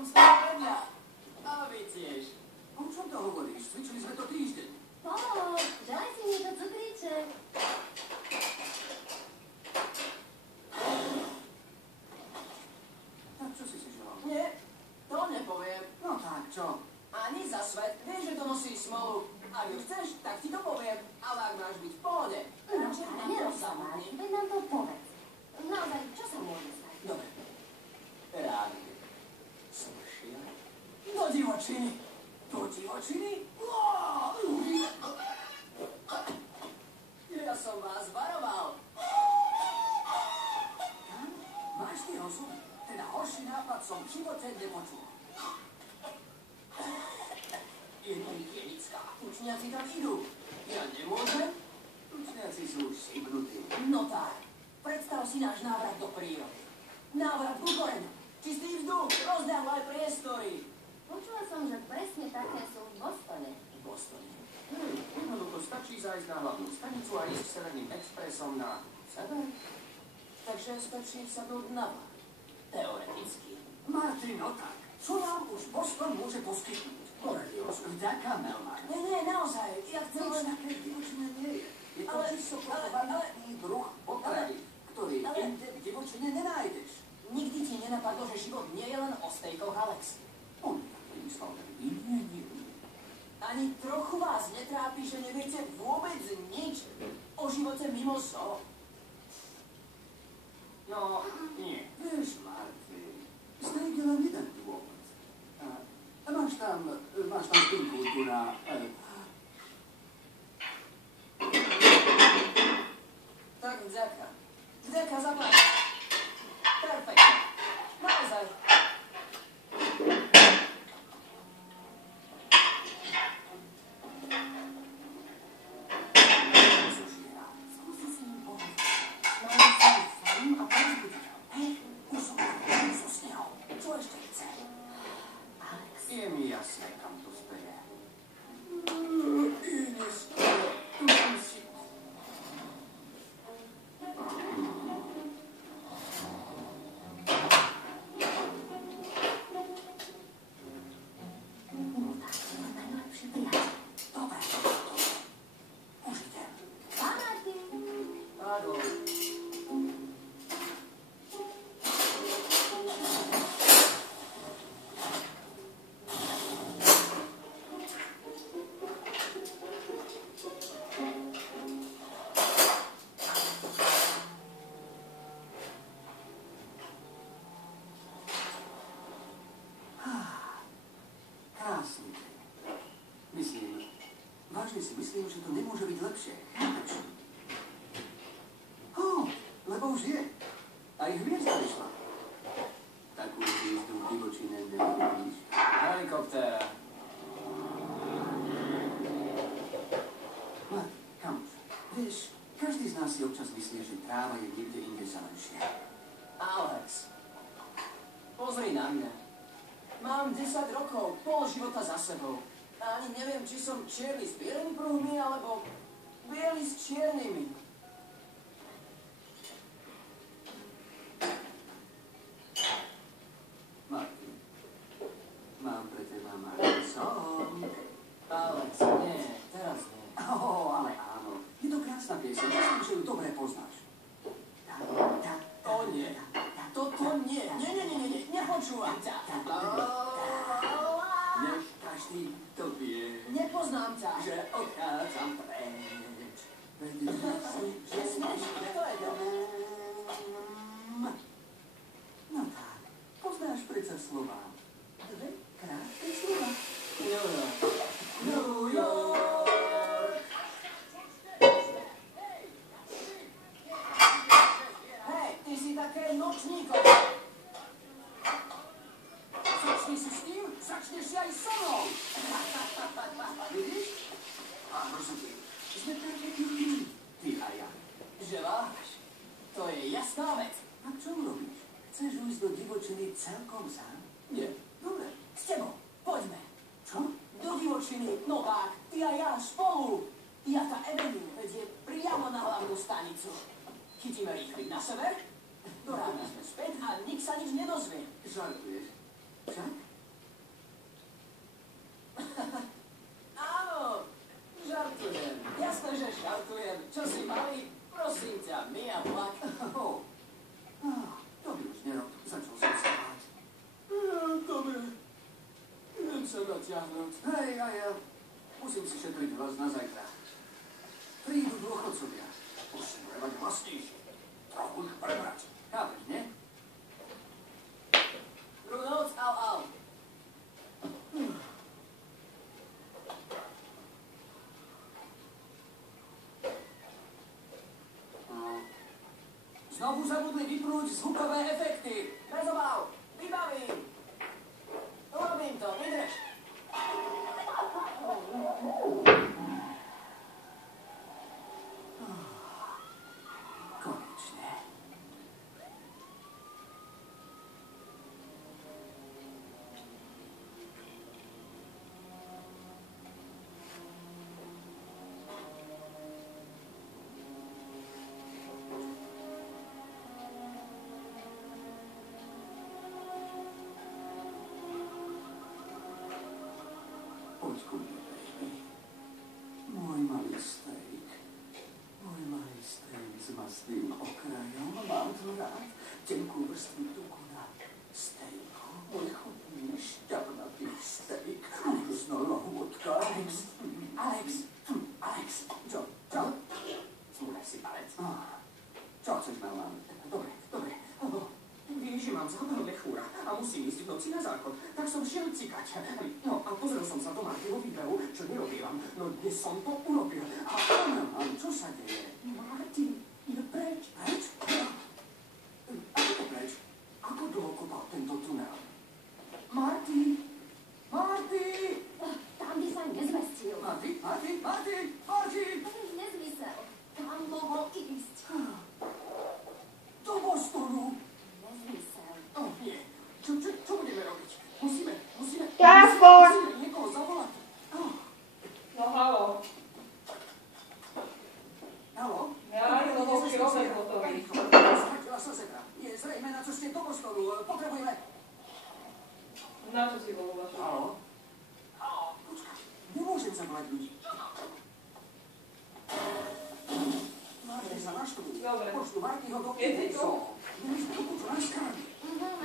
som stále vedľa. A vy tiež. O čom to hovoríš? Cvičili sme to týždeň. Daj si mi to cukríček. Tak čo si želal? Nie, to nepoviem. No tak, čo? Ani za svet. Vieš, že to nosí smolu. Ak ju chceš, tak ti to poviem. Ale ak máš byť v pohode, radšej nám to samotný. Veď nám to povedz. Naozaj, čo sa môže stať? Dobre. Rád. Slušia. Do divočiny. Do divočiny? Ja som vás varoval. Máš ty rozum? Teda horší nápad som v živote nepočul. Je to hygienická. Učňaci tam idú. Ja nemôžem? Učňaci sú už šibnutí. No tak. Predstav si náš návrat do prírody. Návrat ku koreňu. Čistý vzduch, rozdávaj priestory. Počula som, že presne také sú v Bostone. V Bostone. Jednoducho stačí zájsť na hlavnú stanicu a ísť Severným expresom na sever. Takže stačí sadnúť na vlak. Teoreticky. Martin, no tak. Čo nám už Boston môže poskytnúť? Cornelius, vďaka, Melmar. Nie, naozaj. Ja chcem Nič len... také v divočine nie je. Je to Ale- čisto ale- kvalitný druh potravy, ktorý ale- inde v divočine nenájdeš. Nikdy ti nenapadlo, že život nie je len o stejkoch, Alex. On tak vymyslel, že nie. Ani trochu vás netrápi, že neviete vôbec nič o živote mimo zoo. No, nie. Vieš, Martin, steak je len jeden dôvod. Máš tam spinku tu na... Tak vďaka. Vďaka za pár. Perfektne. Naozaj. Skúsi si im povedať. Máme si ich sám a pozbudiť ho. Hej, už som s neho. Čo ešte chce? Alex. Je mi jasné, kam to speje. Ines, tu som si... Najlepší priateľ. Dobre, už idem. Martin. Áno. Krásny deň. Vážne si myslím, že to nemôže byť lepšie. Chápeš? Lebo už je. Aj hviezda vyšla. Takú hviezdu v divočine neuvidíš. Helikoptéra. Kamoš, vieš, každý z nás si občas myslí, že tráva je niekde inde zelenšia. Alex. Pozri na mňa. Mám 10 rokov, pol života za sebou. A ani neviem, či som čierny s bielými pruhmi, alebo biely s čiernymi. Martin, mám pre teba malý song. Alex, nie, teraz nie. Ale áno, je to krásna pieseň, myslím, že ju dobre poznáš. O nie, toto nie, nie, nepočúvam ťa. Nech každý to vie, Nepoznám ťa. že odchádzam preč. Veď Že smieš, to je dobré. No tak, poznáš predsa slova. Dve krátke slova. New York. Hej, ty si také nočníkov. Začni si s tým, začneš si aj so mnou. Vidíš? Áno, rozumiem. Sme perfektní. Ty a ja. Že váš? To je jasná vec. A čo urobíš? Chceš ujsť do divočiny celkom sám? Nie. Dobre. S tebou. Poďme. Čo? Do divočiny. No tak, ty a ja spolu. Jata Avenue vedie priamo na hlavnú stanicu. Chytíme rýchlik na sever, do rána sme späť a nik sa nič nedozvie. Žartuješ. Však? dotiahnuť. Hej, a ja musím si šetriť vás na zajtra. Prídu dôchodcovia. Musím mať vlastnejšie. Trochu ich prebrať. Chápeš, nie? Druhú noc, au. Znovu zabudli vypnúť zvukové efekty. Bez obav, vybavím. Urobím to, vydrž. Konečne. Poď ku mne, baby. Môj malý steak. Môj malý steak s mastným okrajom. Mám to rád. Tenkú vrstvu tuku na stejku. Môj chutný, šťavnatý steak. Úžasná lahôdka. Alex. Čo? Smúľaj si palec. Čo chceš, Melman? Dobre. Vieš, že mám zápal mechúra a musím ísť v noci na záchod, tak som šiel cikať. No a pozrel som sa do Martyho výbehu, čo nerobievam. No dnes som to urobil. A čo sa deje? Marty je preč. Preč? Ako to preč? Ako dlho kopal tento tunel? Marty! Tam by sa nezmestil. Marty! To je nezmysel. Tam mohol ísť. Do Bostonu! Nezmysel. Nie. Čo budeme robiť? Musíme Telefón! niekoho zavolať. No halo. Haló? Ja aj to bol obed hotový. Stratila sa zebra. Je zrejme na ceste do Bostonu. Potrebujeme... Na čo si bol uvažovať? Haló? Počkaj, nemôžem zavolať ľudí. Marty sa naštvu. Dobre. Pošlu Martyho do Je si tu? Musíme ísť za ním.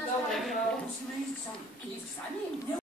Dobre, my máme. Musíme ísť za ním. Ísť za ním?